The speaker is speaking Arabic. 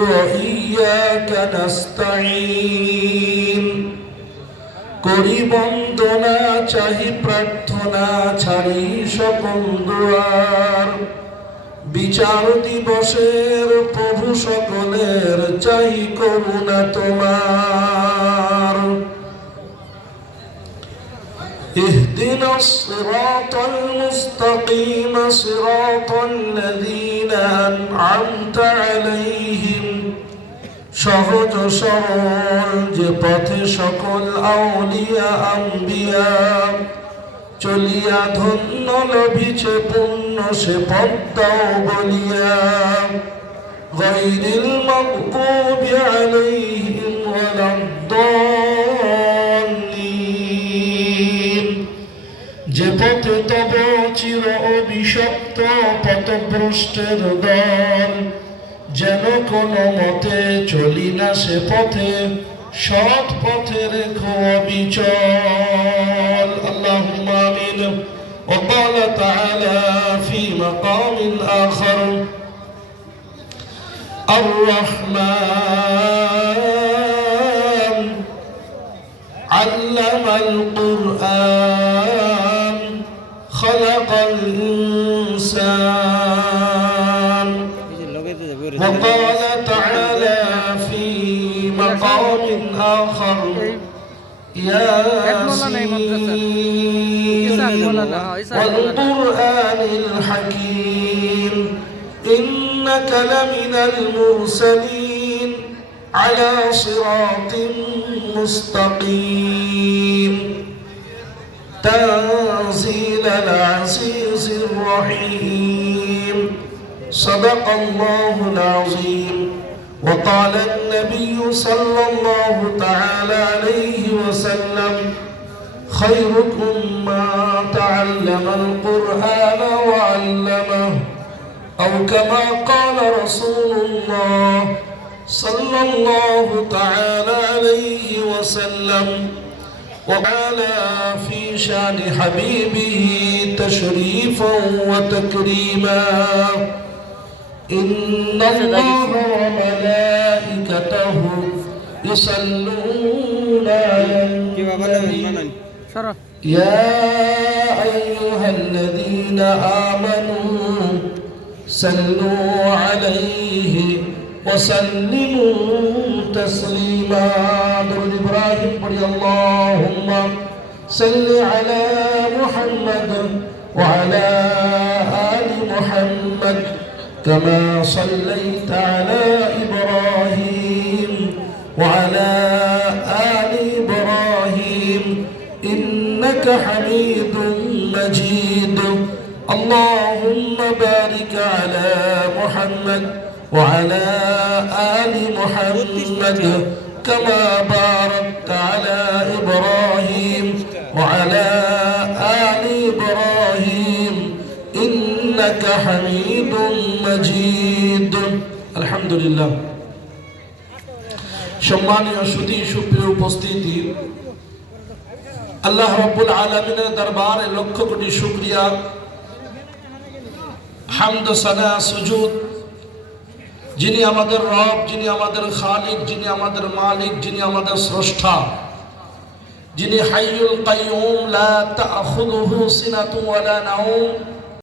وإياك نستعين করি বন্দনা চাহি প্রার্থনা ছাড়ি সকল দুয়ার বিচার দিবসের প্রভু সকলের চাহি করুণা তোমার اهدنا الصراط المستقيم صراط الذين أنعمت عليهم সহজ সরল যে পথে সকল আউলিয়া আম্বিয়া চলিয়া ধন্য লভিছে পুণ্য সে পদ্মাও বলিয়া গায়রিল মাগদুবি আলাইহিম ওয়ালাদ-দাল্লিন যে পথে তব চির অভিশপ্ত পথভ্রষ্টের দল যেন কোনো মতে চলি না সে পথে সৎ পথে রেখো অবিচল আল্লাহুম্মা আমিন وقال تعالى في مقام آخر الرحمن علم القرآن خلق الإنسان وقال تعالى في مقام آخر ياسين والقرآن الحكيم إنك لمن المرسلين على صراط مستقيم تنزيل العزيز الرحيم صدق الله العظيم وقال النبي صلى الله تعالى عليه وسلم خيركم من تعلم القرآن وعلمه أو كما قال رسول الله صلى الله تعالى عليه وسلم وعلى في شان حبيبه تشريفا وتكريما إن الله وملائكته يصلون على النبي يا أيها الذين آمنوا صلوا عليه وسلموا تسليما درود إبراهيم قل اللهم صل على محمد وعلى آل محمد كما صليت على إبراهيم وعلى آل إبراهيم إنك حميد مجيد اللهم بارك على محمد وعلى آل محمد كما باركت على إبراهيم وعلى آل إبراهيم إنك حميد مجيد الحمد لله সম্মানীয় সুধী সুপ্রিয় উপস্থিতি আল্লাহ রাব্বুল আলামিনের দরবারে লক্ষ কোটি শুকরিয়া হামদ সানা সুজুদ যিনি আমাদের রব যিনি আমাদের খালিক যিনি আমাদের মালিক যিনি আমাদের স্রষ্টা যিনি হাইয়ুল কাইয়ুম লা তাখুযুহু সিনাতুন ওয়ালা নাওম